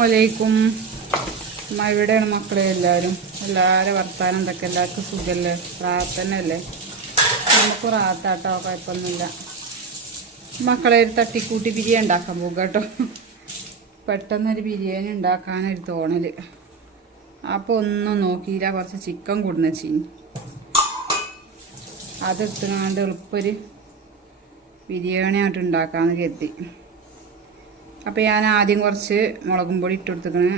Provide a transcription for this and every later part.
അസ്സലാമലൈക്കും. എവിടെയാണ് മക്കളെ? എല്ലാവരും വർത്താനം എന്തൊക്കെ? എല്ലാവർക്കും സുഖമല്ലേ? പ്രാർത്ഥനയല്ലേ? നമുക്ക് റാത്താട്ടോ, കുഴപ്പമൊന്നുമില്ല. മക്കളെ ഒരു തട്ടിക്കൂട്ടി ബിരിയാണി ഉണ്ടാക്കാൻ പോകുക കേട്ടോ. പെട്ടെന്നൊരു ബിരിയാണി ഉണ്ടാക്കാനൊരു തോന്നല്. അപ്പോൾ ഒന്നും നോക്കിയില്ല, കുറച്ച് ചിക്കൻ കൊടുന്ന് ചീനി അതെടുത്തുകൊണ്ട് എളുപ്പമൊരു ബിരിയാണി ആയിട്ട് ഉണ്ടാക്കാമെന്ന് കരുതി. അപ്പോൾ ഞാൻ ആദ്യം കുറച്ച് മുളകും പൊടി ഇട്ട് കൊടുത്തിക്കണ്.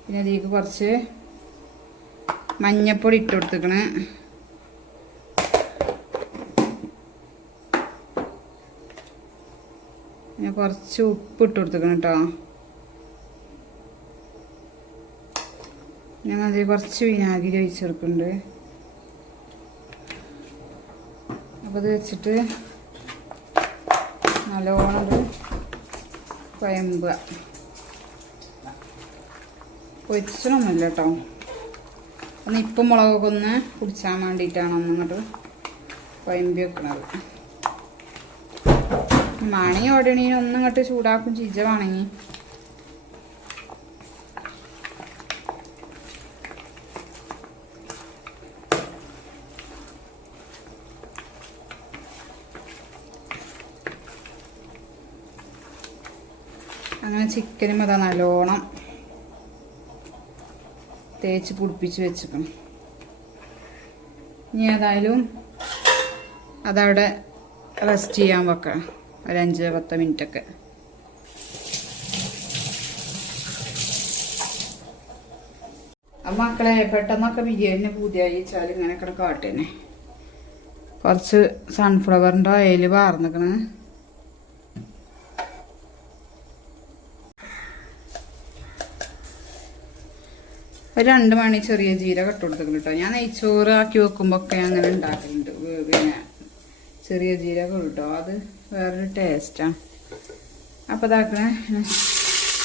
പിന്നെ അതിലേക്ക് കുറച്ച് മഞ്ഞൾപ്പൊടി ഇട്ട് കൊടുത്തിക്കണ്. പിന്നെ കുറച്ച് ഉപ്പ് ഇട്ട് കൊടുത്തിക്കണം കേട്ടോ. ഞാൻ അതിൽ കുറച്ച് വിനാഗിരി ഒഴിച്ച് കൊടുക്കുന്നുണ്ട്. അപ്പോൾ ഇത് വെച്ചിട്ട് നല്ലോണം കൊയമ്പുക. പൊരിച്ചണമൊന്നുമില്ല കേട്ടോ. ഒന്ന് ഇപ്പം മുളകൊക്കെ ഒന്ന് കുടിച്ചാൻ വേണ്ടിയിട്ടാണ് ഒന്നിങ്ങോട്ട് കൊയമ്പി വെക്കണത്. മണി ഓടണീന് ഒന്നിങ്ങോട്ട് ചൂടാക്കും ചിജ വേണമെങ്കിൽ. അങ്ങനെ ചിക്കനും അതാ നല്ലോണം തേച്ച് പിടിപ്പിച്ച് വെച്ചിക്കണം. ഇനി ഏതായാലും അതവിടെ റെസ്റ്റ് ചെയ്യാൻ വെക്കാം ഒരു 5-10 മിനിറ്റൊക്കെ. അപ്പം മക്കളെ പെട്ടെന്നൊക്കെ ബിരിയാണി പുതിയായി വെച്ചാൽ ഇങ്ങനെയൊക്കെ കാട്ടേനെ. കുറച്ച് സൺഫ്ലവറിൻ്റെ ഓയിൽ വാർന്നിക്കണ്. ഒരു 2 മണി ചെറിയ ജീരകം ഇട്ട് കൊടുത്തിട്ടുണ്ട് കേട്ടോ. ഞാൻ നെയ്ച്ചോറ് ആക്കി വെക്കുമ്പോൾ ഒക്കെ അങ്ങനെ ഉണ്ടാക്കലുണ്ട്. പിന്നെ ചെറിയ ജീരകം കേട്ടോ, അത് വേറൊരു ടേസ്റ്റാണ്. അപ്പോൾ ഇതാക്കണേ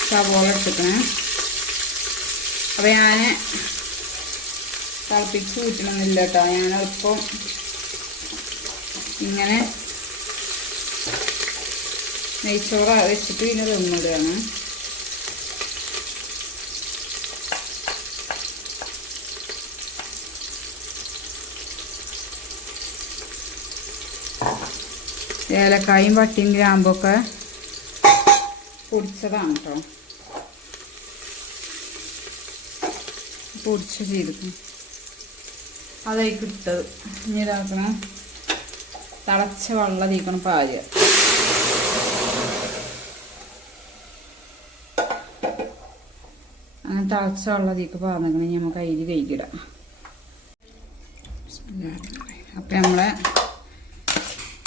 സവോള എടുത്തിക്കണേ. അപ്പോൾ ഞാൻ തിളപ്പിച്ച് ഊറ്റണമെന്നില്ല കേട്ടോ. ഞാൻ എളുപ്പം ഇങ്ങനെ നെയ്ച്ചോറ് വെച്ചിട്ട് പിന്നെ തിന്നിടുകയാണ്. ഏലക്കായും പട്ടിയും ഗ്രാമ്പൊക്കെ പൊടിച്ചതാണ് കേട്ടോ. പൊടിച്ച ചെയ്തിരിക്കും അതായിക്ക് ഇട്ടത്. ഇനി ഇതാക്കണം, തിളച്ച വെള്ളം തീക്കണം പാല്. അങ്ങനെ തിളച്ച വെള്ളം തീക്ക് പാർന്നിക്കണം. നമുക്ക് അതിൽ കഴിക്കിടാം. അപ്പം നമ്മളെ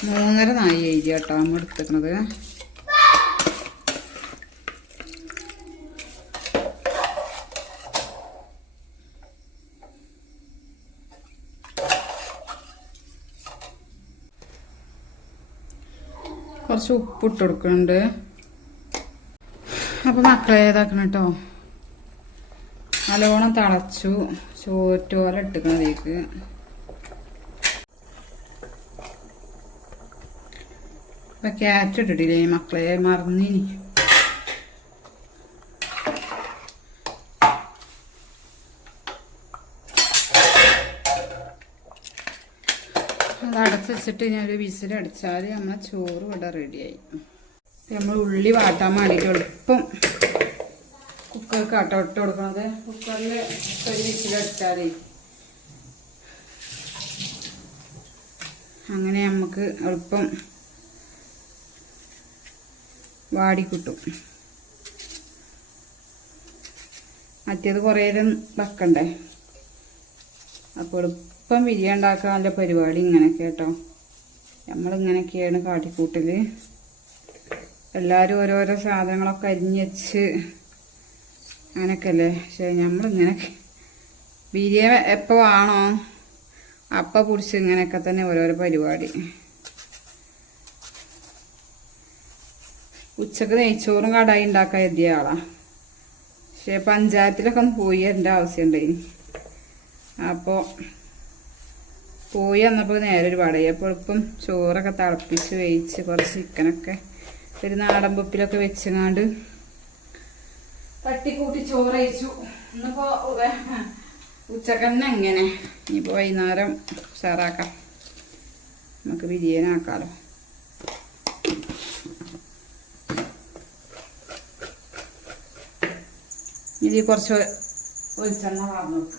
3.5 നാഴി അരി കേട്ടോ നമ്മൾ എടുത്തിക്കണത്. കുറച്ച് ഉപ്പിട്ട് കൊടുക്കുന്നുണ്ട്. അപ്പോൾ മക്കളെ ഏതാക്കണം കേട്ടോ. നല്ലോണം തിളച്ചു. ചോറ്റോല ഇട്ടിക്കണതേക്ക് ഇപ്പം ക്യാരറ്റ് ഇട്ടിട്ടില്ലേ മക്കളെ, മറന്നിനി. അത് അടച്ച് വെച്ചിട്ട് ഞാനൊരു വിസിലടിച്ചാൽ നമ്മളെ ചോറ് ഇവിടെ റെഡിയായി. നമ്മൾ ഉള്ളി വാട്ടാൻ വേണ്ടിയിട്ട് എളുപ്പം കുക്കർക്ക് ആട്ടോ ഇട്ട് കൊടുക്കണത്. കുക്കറിൽ ഒരു വിസിലടിച്ചാലേ അങ്ങനെ നമുക്ക് എളുപ്പം വാടി കിട്ടും. മറ്റേത് കുറേ നേരം വെക്കണ്ടേ. അപ്പോൾ എളുപ്പം ബിരിയാണി ഉണ്ടാക്കാനുള്ള പരിപാടി ഇങ്ങനെയൊക്കെ കേട്ടോ. നമ്മളിങ്ങനെയൊക്കെയാണ് കാട്ടിക്കൂട്ടൽ. എല്ലാവരും ഓരോരോ സാധനങ്ങളൊക്കെ അരിഞ്ഞ് വെച്ച് അങ്ങനെയൊക്കെ അല്ലേ. പക്ഷേ നമ്മളിങ്ങനെയൊക്കെ ബിരിയാണി എപ്പോൾ ആണോ അപ്പം പിടിച്ച് ഇങ്ങനെയൊക്കെ തന്നെ ഓരോരോ പരിപാടി. ഉച്ചക്ക് നെയ്ച്ചോറും കടായി ഉണ്ടാക്കാൻ എത്തിയ ആളാണ്. പക്ഷേ പഞ്ചായത്തിലൊക്കെ ഒന്ന് പോയി എൻ്റെ ആവശ്യമുണ്ടായിന്. അപ്പോൾ പോയി വന്നപ്പോൾ നേരെ ഒരു വടയി. അപ്പോൾ ഇപ്പം ചോറൊക്കെ തിളപ്പിച്ച് വേവിച്ച് കുറച്ച് ചിക്കനൊക്കെ ഒരു നാടൻ പൊപ്പിലൊക്കെ വെച്ചങ്ങാണ്ട് തട്ടിക്കൂട്ടി ചോറ് കഴിച്ചു. ഇന്നിപ്പോ ഉച്ചക്കന്നെ എങ്ങനെ ഇനിയിപ്പോ വൈകുന്നേരം ഉഷാറാക്കാം. നമുക്ക് ബിരിയാണി ആക്കാലോ. ഇതിൽ കുറച്ച് വെളിച്ചെണ്ണ വാർന്നു വെക്കാം.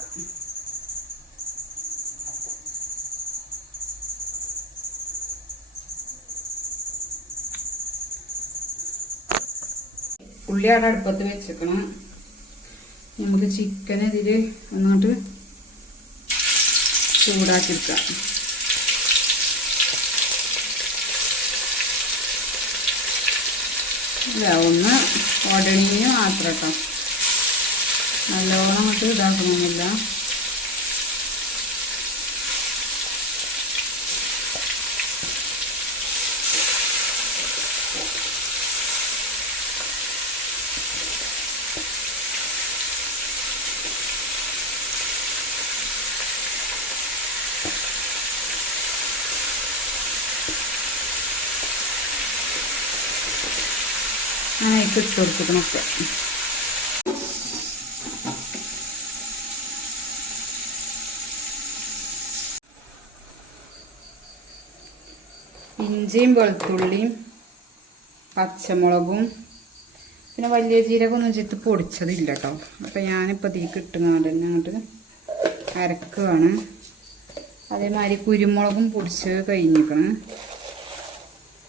ഉള്ളി അവിടെ അടുപ്പത്ത് വെച്ചേക്കണം. നമുക്ക് ചിക്കൻ ഇതിൽ ഒന്നിട്ട് ചൂടാക്കിയെടുക്കാം. അല്ല, ഒന്ന് ഉടണിന് മാത്രം കേട്ടോ, നല്ലോണം അങ്ങോട്ട് ഇതാക്കണമെന്നില്ല. അങ്ങനെ ഇട്ട് കൊടുക്കണമൊക്കെ. ഇഞ്ചിയും വെളുത്തുള്ളിയും പച്ചമുളകും പിന്നെ വലിയ ജീരകമൊന്നും വെച്ചിട്ട് പൊടിച്ചതില്ല കേട്ടോ. അപ്പം ഞാനിപ്പോൾ തീക്ക് ഇട്ടുകൊണ്ട് തന്നെ അങ്ങോട്ട് അരക്കുകയാണ്. അതേമാതിരി കുരുമുളകും പൊടിച്ച് കഴിഞ്ഞിരിക്കണം.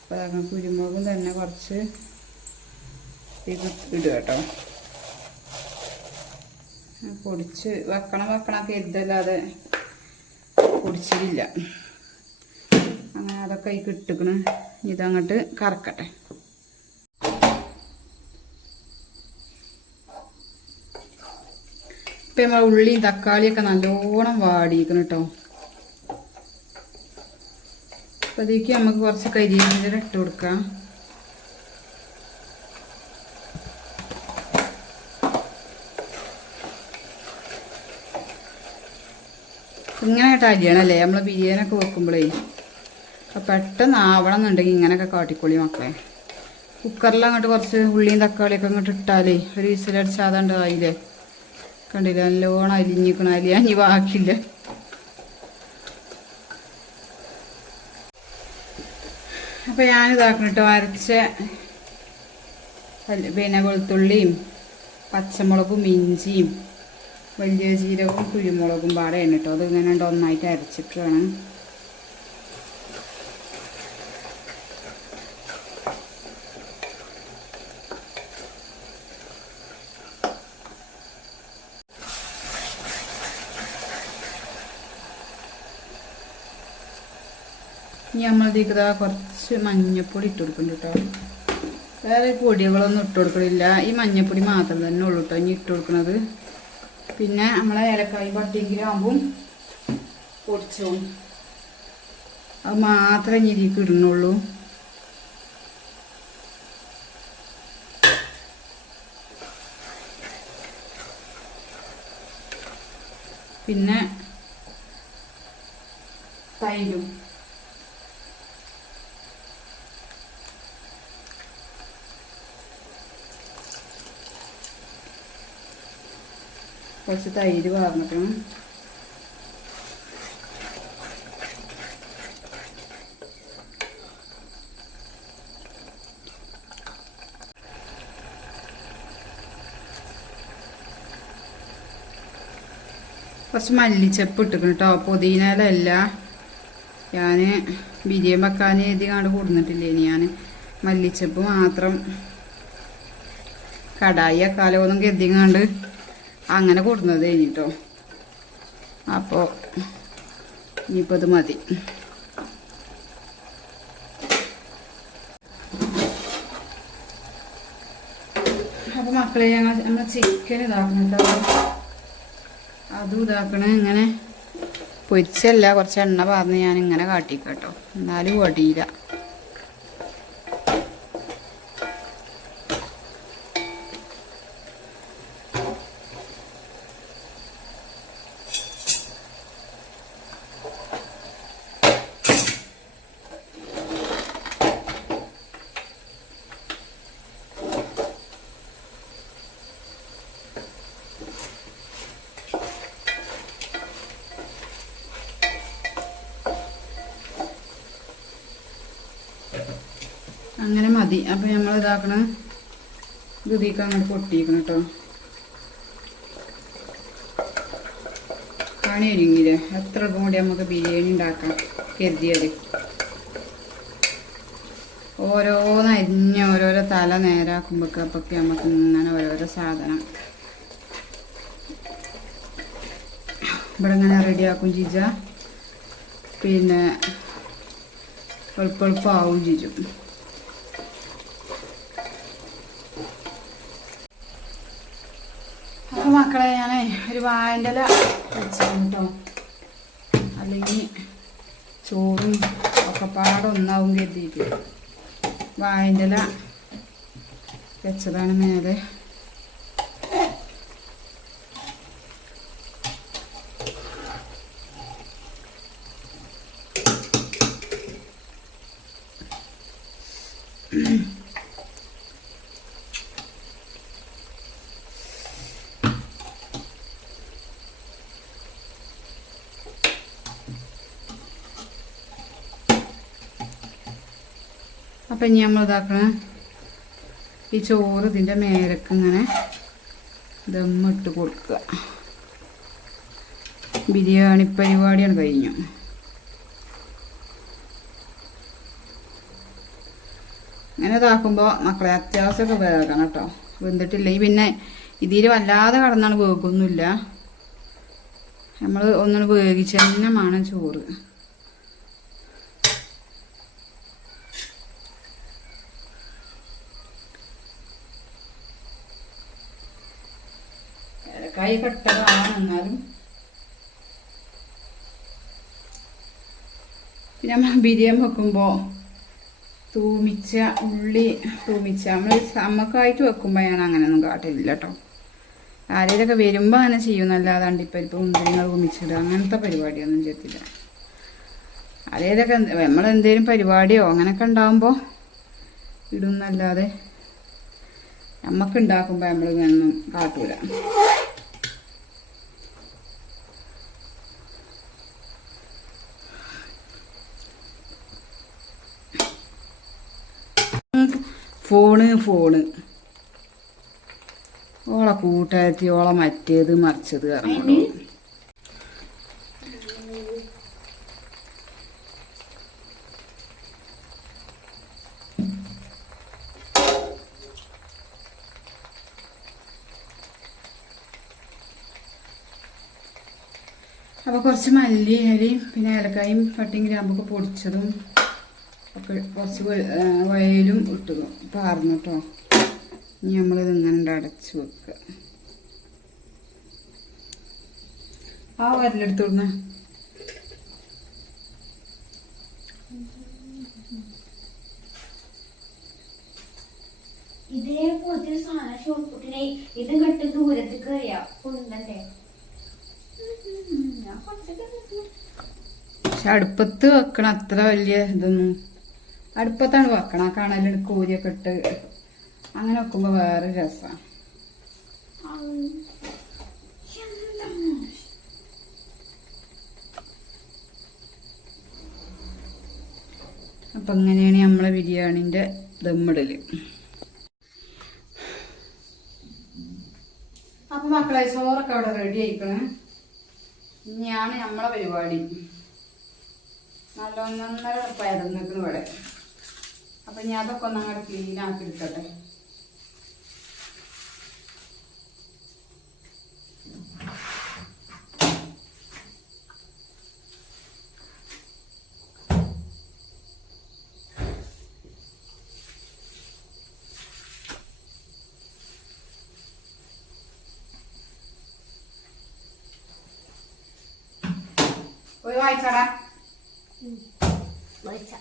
അപ്പോൾ കുരുമുളകും തന്നെ കുറച്ച് തീക്ക് ഇടുക കേട്ടോ. പൊടിച്ച് വെക്കണമൊക്കെ ഇതല്ലാതെ പൊടിച്ചിട്ടില്ല. അങ്ങനെ അതൊക്കെ ഈ കിട്ടുകണ്. ഇതങ്ങോട്ട് കറക്കട്ടെ. ഇപ്പം നമ്മൾ ഉള്ളിയും തക്കാളിയൊക്കെ നല്ലോണം വാടിയിരിക്കണം കേട്ടോ. അപ്പം അതിലേക്ക് നമുക്ക് കുറച്ച് കരിവേപ്പില ഇട്ട് കൊടുക്കാം. ഇങ്ങനെ ആയിട്ട് അരിയണല്ലേ നമ്മൾ ബിരിയാണിയൊക്കെ വെക്കുമ്പോഴേ. അപ്പം പെട്ടെന്ന് ആവണം എന്നുണ്ടെങ്കിൽ ഇങ്ങനെയൊക്കെ കാട്ടിക്കൊള്ളി മക്കളെ. കുക്കറിൽ അങ്ങോട്ട് കുറച്ച് ഉള്ളിയും തക്കാളിയൊക്കെ അങ്ങോട്ട് ഇട്ടാലേ ഒരു വിസിലടിച്ചാതാണ്ട് ആയില്ലേ. കണ്ടില്ല, നല്ലോണം അരിഞ്ഞിക്കണം. അരിയാഞ്ഞ് ബാക്കിയില്ല. അപ്പം ഞാനിതാക്കണം കേട്ടോ. അരച്ച പിന്നെ വെളുത്തുള്ളിയും പച്ചമുളകും ഇഞ്ചിയും വലിയ ജീരകവും കുരുമുളകും പാടെയാണ് കേട്ടോ. അത് ഇങ്ങനെ ഒന്നായിട്ട് അരച്ചിട്ടാണ്. ഇനി നമ്മളിതിക്ക് കുറച്ച് മഞ്ഞപ്പൊടി ഇട്ട് കൊടുക്കുന്നുണ്ട് കേട്ടോ. വേറെ പൊടികളൊന്നും ഇട്ട് കൊടുക്കണില്ല. ഈ മഞ്ഞപ്പൊടി മാത്രം തന്നെ ഉള്ളൂ കേട്ടോ ഇനി ഇട്ട് കൊടുക്കുന്നത്. പിന്നെ നമ്മളെ ഏലക്കായി പട്ടിയെങ്കിലാകുമ്പം പൊടിച്ചോ, അത് മാത്രമേ ഇനി ഇതിക്ക് ഇടുന്നുള്ളൂ. പിന്നെ തൈരും കുറച്ച് തൈര് വാർന്നിക്കണം. കുറച്ച് മല്ലിച്ചപ്പ് ഇട്ടിക്കണം കേട്ടോ. പുതിനയിലല്ല, ഞാൻ ബിരിയാണി വെക്കാൻ എഴുതിക്കാണ്ട് കൊടുന്നിട്ടില്ലേ. ഞാൻ മല്ലിച്ചപ്പ് മാത്രം കടായി അക്കാലമൊന്നും കരുതിങ്ങാണ്ട് അങ്ങനെ കൊടുക്കുന്നത് കഴിഞ്ഞിട്ടോ. അപ്പോൾ ഇനിയിപ്പോൾ ഇത് മതി. അപ്പോൾ മക്കളെ നമ്മൾ ചിക്കൻ ഇതാക്കണം കേട്ടോ. അതും ഇതാക്കണം. ഇങ്ങനെ പൊരിച്ചല്ല, കുറച്ച് എണ്ണ പാർന്ന് ഞാനിങ്ങനെ കാട്ടിക്കട്ടോ. എന്നാലും പൊടിയില്ല. അങ്ങനെ മതി. അപ്പം നമ്മൾ ഇതാക്കണ ഇതിക്ക് അങ്ങോട്ട് പൊട്ടിക്കണം കേട്ടോ. പണി ഒരുങ്ങിയില്ലേ, എത്ര എളുപ്പം കൂടി നമുക്ക് ബിരിയാണി ഉണ്ടാക്കാം കരുതിയാൽ. ഓരോന്നരിഞ്ഞ് ഓരോരോ തല നേരാക്കുമ്പോഴൊക്കെ അപ്പൊക്കെ നമുക്ക് ഇങ്ങനെ ഓരോരോ സാധനം ഇവിടെ ഇങ്ങനെ റെഡിയാക്കും ചീച്ച. പിന്നെ എളുപ്പമാവും ചീച്ചു. അപ്പോൾ മക്കളെ ഞാൻ ഒരു വാഴൻ്റെ ഇല വെച്ചാണ് കേട്ടോ, അല്ലെങ്കിൽ ചോറും ഒക്കെ പാടൊന്നാവും കരുതിയിട്ട് വാഴൻ്റെ ഇല വെച്ചതാണ് മേലെ. അപ്പം ഇനി നമ്മൾ ഇതാക്കണ ഈ ചോറ് ഇതിൻ്റെ മേലക്ക് ഇങ്ങനെ ദമ്മിട്ട് കൊടുക്കുക. ബിരിയാണി പരിപാടിയാണ് കഴിഞ്ഞു. അങ്ങനെ ഇതാക്കുമ്പോൾ മക്കളെ അത്യാവശ്യമൊക്കെ വേഗണം കേട്ടോ. വെന്തിട്ടില്ലെങ്കിൽ പിന്നെ ഇതിൽ വല്ലാതെ കടന്നാണ് വേഗമൊന്നുമില്ല. നമ്മൾ ഒന്നുകൂടി വേവിച്ച് തന്നെ വേണം ചോറ്. കൈ കട്ടതാണ് എന്നാലും പിന്നെ നമ്മൾ ബിരിയാണി വെക്കുമ്പോൾ തൂമിച്ച ഉള്ളി നമ്മൾ നമ്മക്കായിട്ട് വെക്കുമ്പോൾ ഞാൻ അങ്ങനെയൊന്നും കാട്ടില്ല കേട്ടോ. ആരെയൊക്കെ വരുമ്പോൾ അങ്ങനെ ചെയ്യുന്നല്ലാതെ അണ്ടിപ്പരിപ്പ് മുന്തിരിങ്ങൾ തൂമിച്ചിടുക അങ്ങനത്തെ പരിപാടിയൊന്നും ചെയ്തില്ല. ആരെയൊക്കെ നമ്മളെന്തേലും പരിപാടിയോ അങ്ങനെയൊക്കെ ഉണ്ടാകുമ്പോൾ ഇടുന്നല്ലാതെ നമ്മക്ക് ഉണ്ടാക്കുമ്പോൾ നമ്മളിങ്ങനൊന്നും കാട്ടൂല. ഫോണ് ഓളെ കൂട്ടുകാരത്തി ഓളെ മറ്റേത് മറിച്ചത് ഇറങ്ങുള്ളൂ. അപ്പോൾ കുറച്ച് മല്ലി അരിയും പിന്നെ ഏലക്കായും പട്ടിയും ഗ്രാമ്പൊക്കെ പൊടിച്ചതും ഒക്കെ കുറച്ച് വയലും ഇട്ടു പാർന്നു കേട്ടോ. ഇനി നമ്മളിത് ഇങ്ങനെ അടച്ച് വെക്കുക. ആ വരലെടുത്തോടുന്ന ഇതേപോലത്തെ സാധനം ഷോർട്ട്പുട്ടിനെ ഇത് കെട്ട് ദൂരത്തേക്ക് അറിയാം കൊണ്ടല്ലേ. പക്ഷെ അടുപ്പത്ത് വെക്കണം, അത്ര വലിയ ഇതൊന്നും അടുപ്പത്താണ് വെക്കണം. കണലിൽ കോരിയൊക്കെ ഇട്ട് അങ്ങനെ വെക്കുമ്പോൾ വേറെ രസമാണ്. അപ്പം ഇങ്ങനെയാണ് നമ്മളെ ബിരിയാണിൻ്റെ ദമ്മിടല്. അപ്പം മക്കളെ ചോറൊക്കെ അവിടെ റെഡി ആയിക്കണേ. ഇനിയാണ് നമ്മളെ പരിപാടി. നല്ല ഒന്നൊന്നര പരന്നിക്കണ് ഇവിടെ. അപ്പം ഞാൻ അതൊക്കെ ഒന്ന് അങ്ങോട്ട് ക്ലീൻ ആക്കി എടുക്കട്ടെ. പോയി വായിച്ചാടാ. വായിച്ച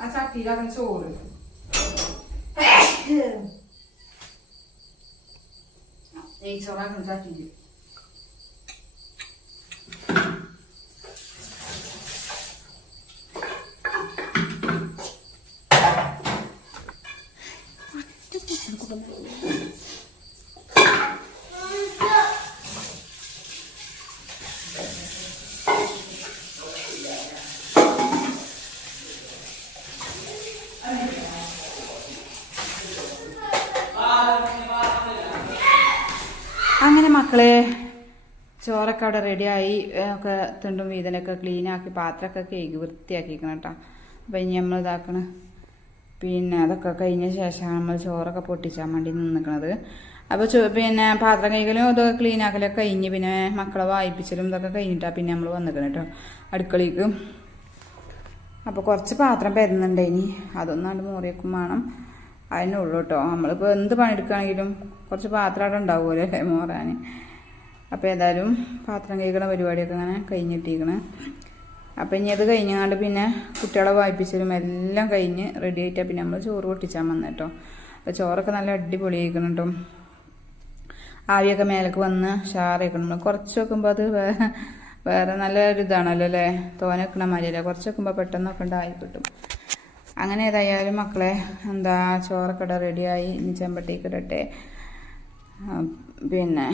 ആ ചട്ടിയിലാണ് ചോറ്. നെയ്ച്ചോറാക്കണം ചട്ടിയിൽ. അങ്ങനെ മക്കളെ ചോറൊക്കെ അവിടെ റെഡിയായി ഒക്കെ തിണ്ടും വീതനൊക്കെ ക്ലീനാക്കി പാത്രമൊക്കെ കേക്ക് വൃത്തിയാക്കിക്കണം കേട്ടോ. അപ്പം ഇനി നമ്മൾ ഇതാക്കണം. പിന്നെ അതൊക്കെ കഴിഞ്ഞ ശേഷമാണ് നമ്മൾ ചോറൊക്കെ പൊട്ടിച്ചാൻ വേണ്ടി നിൽക്കുന്നത്. അപ്പോൾ പിന്നെ പാത്രം കൈകലും ഇതൊക്കെ ക്ലീനാക്കലൊക്കെ കഴിഞ്ഞ് പിന്നെ മക്കളെ വായിപ്പിച്ചലും ഇതൊക്കെ കഴിഞ്ഞിട്ടാണ് പിന്നെ നമ്മൾ വന്നിക്കണം കേട്ടോ അടുക്കളയ്ക്ക്. അപ്പോൾ കുറച്ച് പാത്രം പെരുന്നുണ്ട്, ഇനി അതൊന്നാണ്ട് മുറിയേക്കും വേണം. അതിനുള്ളൂ കേട്ടോ. നമ്മളിപ്പോൾ എന്ത് പണിയെടുക്കുകയാണെങ്കിലും കുറച്ച് പാത്രം അവിടെ ഉണ്ടാവുമല്ലോ അല്ലേ മോറാൻ. അപ്പോൾ ഏതായാലും പാത്രം കഴിക്കണ പരിപാടിയൊക്കെ അങ്ങനെ കഴിഞ്ഞിട്ടിരിക്കണം. അപ്പം ഇനി അത് കഴിഞ്ഞാണ്ട് പിന്നെ കുട്ടികളെ വായിപ്പിച്ചലും എല്ലാം കഴിഞ്ഞ് റെഡി ആയിട്ടാണ് പിന്നെ നമ്മൾ ചോറ് പൊട്ടിച്ചാൽ വന്നത് കേട്ടോ. അപ്പോൾ ചോറൊക്കെ നല്ല അടിപൊളി ആയിക്കണം കേട്ടോ. ആവിയൊക്കെ മേലേക്ക് വന്ന് ഷാറായിക്കണം. നമ്മൾ കുറച്ച് വെക്കുമ്പോൾ അത് വേറെ നല്ലൊരു ഇതാണല്ലോ അല്ലേ, തോനെ വെക്കണ മാതിരിയല്ലേ. കുറച്ച് വെക്കുമ്പോൾ പെട്ടെന്നൊക്കെ ഉണ്ടായി കിട്ടും. അങ്ങനെ ഏതായാലും മക്കളെ എന്താ ചോറൊക്കെ ഇട റെഡിയായി. ഇനി ചെമ്പട്ടിക്ക് ഇടട്ടെ. പിന്നെ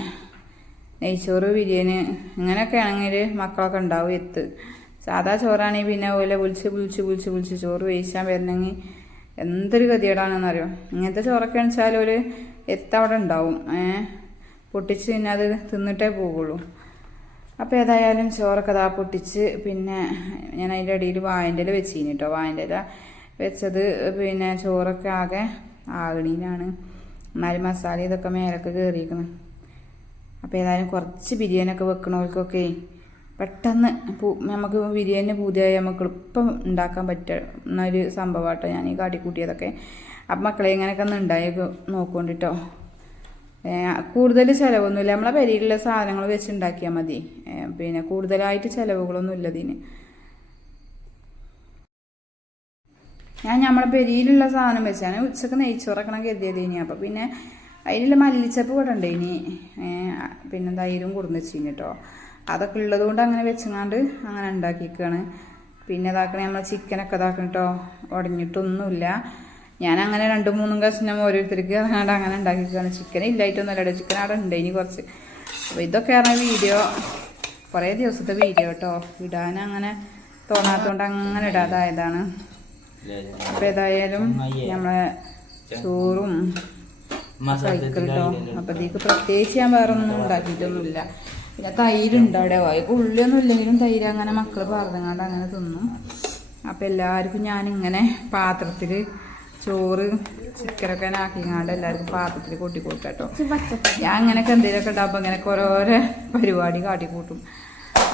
നെയ്ച്ചോറ് ബിരിയാണി ഇങ്ങനെയൊക്കെ ആണെങ്കിൽ മക്കളൊക്കെ ഉണ്ടാവും എത്ത്. സാധാ ചോറാണെങ്കിൽ പിന്നെ ഓലെ വിളിച്ച് ചോറ് വേവിച്ചാൻ വരണമെങ്കിൽ എന്തൊരു ഗതികേടാണെന്നറിയോ. ഇങ്ങനത്തെ ചോറൊക്കെ വെച്ചാൽ ഒരു എത്തവിടെ ഉണ്ടാവും. പൊട്ടിച്ച് പിന്നെ അത് തിന്നിട്ടേ പോകുള്ളൂ. അപ്പോൾ ഏതായാലും ചോറൊക്കെ അതാ പൊട്ടിച്ച് പിന്നെ ഞാൻ അതിൻ്റെ ഇടയിൽ വാഴൻ്റെ ഇല വെച്ചിന് കേട്ടോ. വാഴൻ്റെ ഇല വെച്ചത് പിന്നെ ചോറൊക്കെ ആകെ ആകണീനാണ്. എന്നാലും മസാല ഇതൊക്കെ മേലൊക്കെ കയറിയിരിക്കണം. അപ്പോൾ ഏതായാലും കുറച്ച് ബിരിയാണിയൊക്കെ വെക്കണവർക്കൊക്കെ പെട്ടെന്ന് നമുക്ക് ബിരിയാണി പൂതിയായി നമുക്ക് എളുപ്പം ഉണ്ടാക്കാൻ പറ്റുന്ന ഒരു സംഭവമാട്ടോ ഞാൻ ഈ കാട്ടിക്കൂട്ടിയതൊക്കെ. അപ്പം മക്കളെ ഇങ്ങനെയൊക്കെ ഒന്ന് ഉണ്ടായി നോക്കൊണ്ടിട്ടോ. കൂടുതൽ ചിലവൊന്നുമില്ല. നമ്മളെ പെരിയിലുള്ള സാധനങ്ങൾ വെച്ച് ഉണ്ടാക്കിയാൽ മതി. പിന്നെ കൂടുതലായിട്ട് ചിലവുകളൊന്നും ഇല്ല ഇതിന്. നമ്മളെ പെരിയിലുള്ള സാധനം വെച്ചാണ് ഉച്ചക്ക് നെയ്ച്ചോറക്കണം കരുതിയത് ഇനി. അപ്പം പിന്നെ അതിലുള്ള മല്ലിച്ചപ്പ് കൂടെ ഉണ്ട് ഇനി. പിന്നെ തൈരും കൊടുന്ന് വെച്ചിന് കേട്ടോ. അതൊക്കെ ഉള്ളത് കൊണ്ട് അങ്ങനെ വെച്ചങ്ങാണ്ട് അങ്ങനെ ഉണ്ടാക്കിയിരിക്കുകയാണ്. പിന്നെ ഇതാക്കണേ നമ്മൾ ചിക്കനൊക്കെ ഇതാക്കണം കേട്ടോ. ഉടഞ്ഞിട്ടൊന്നുമില്ല. ഞാൻ അങ്ങനെ 2-3 കഷ്ണം ഓരോരുത്തർക്ക് ഇറങ്ങാണ്ട് അങ്ങനെ ഉണ്ടാക്കിയിരിക്കുകയാണ്. ചിക്കൻ ഇല്ലായിട്ടൊന്നുമല്ല, ചിക്കൻ അവിടെ ഉണ്ട് ഇനി കുറച്ച്. അപ്പോൾ ഇതൊക്കെ പറഞ്ഞ വീഡിയോ കുറേ ദിവസത്തെ വീഡിയോ കേട്ടോ. ഇടാൻ അങ്ങനെ തോന്നാത്തതുകൊണ്ട് അങ്ങനെ ഇടാതായതാണ്. അപ്പോൾ ഏതായാലും നമ്മളെ ചോറും കഴിക്കട്ടോ. അപ്പോൾ ഇതിക്ക് പ്രത്യേകിച്ച് ഞാൻ വേറെ ഒന്നും ഉണ്ടാക്കിയിട്ടൊന്നുമില്ല. പിന്നെ തൈരുണ്ട് അവിടെ. വായിക്ക് ഉള്ളിയൊന്നും ഇല്ലെങ്കിലും തൈര് അങ്ങനെ മക്കൾ പറഞ്ഞങ്ങാണ്ട് അങ്ങനെ തിന്നും. അപ്പോൾ എല്ലാവർക്കും ഞാനിങ്ങനെ പാത്രത്തിൽ ചോറ് ചിക്കനൊക്കെ ആക്കിങ്ങാണ്ട് എല്ലാവർക്കും പാത്രത്തിൽ കൊട്ടി കൊടുക്കാം കേട്ടോ. ഞാൻ അങ്ങനെയൊക്കെ എന്തെങ്കിലുമൊക്കെ ഉണ്ടാകുമ്പോൾ ഇങ്ങനെയൊക്കെ ഓരോരോ പരിപാടി കാട്ടിക്കൂട്ടും.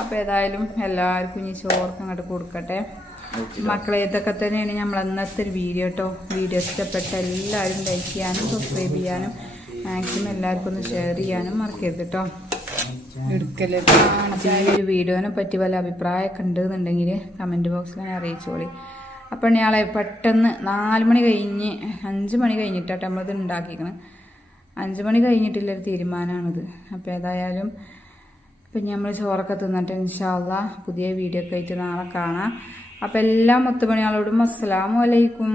അപ്പോൾ ഏതായാലും എല്ലാവർക്കും ഇനി ചോറൊക്കെ അങ്ങോട്ട് കൊടുക്കട്ടെ. മക്കളെ ഇതൊക്കെ തന്നെയാണ് നമ്മൾ അന്നത്തെ ഒരു വീഡിയോ കേട്ടോ. വീഡിയോ ഇഷ്ടപ്പെട്ട എല്ലാവരും ലൈക്ക് ചെയ്യാനും സബ്സ്ക്രൈബ് ചെയ്യാനും മാക്സിമം എല്ലാവർക്കും ഒന്ന് ഷെയർ ചെയ്യാനും മറക്കരുത് കേട്ടോ. എടുക്കല്ലേ. അപ്പോൾ ഈ ഒരു വീഡിയോനെ പറ്റി വല്ല അഭിപ്രായമൊക്കെ ഉണ്ടെന്നുണ്ടെങ്കിൽ കമൻറ്റ് ബോക്സിൽ ഞാൻ അറിയിച്ചോളി. അപ്പോൾ ഞാളെ പെട്ടെന്ന് 4 മണി കഴിഞ്ഞ് 5 മണി കഴിഞ്ഞിട്ടാട്ടോ നമ്മളിത് ഉണ്ടാക്കിക്കണം. 5 മണി കഴിഞ്ഞിട്ടുള്ളൊരു തീരുമാനമാണിത്. അപ്പോൾ ഏതായാലും ഇപ്പം നമ്മൾ ചോറൊക്കെ തിന്നിട്ട് ഇൻഷാ അല്ലാഹ് പുതിയ വീഡിയോ ഒക്കെ ആയിട്ട് നാളെ കാണാം. അപ്പം എല്ലാ മുത്തുമണികളോടും അസ്സലാമു അലൈക്കും.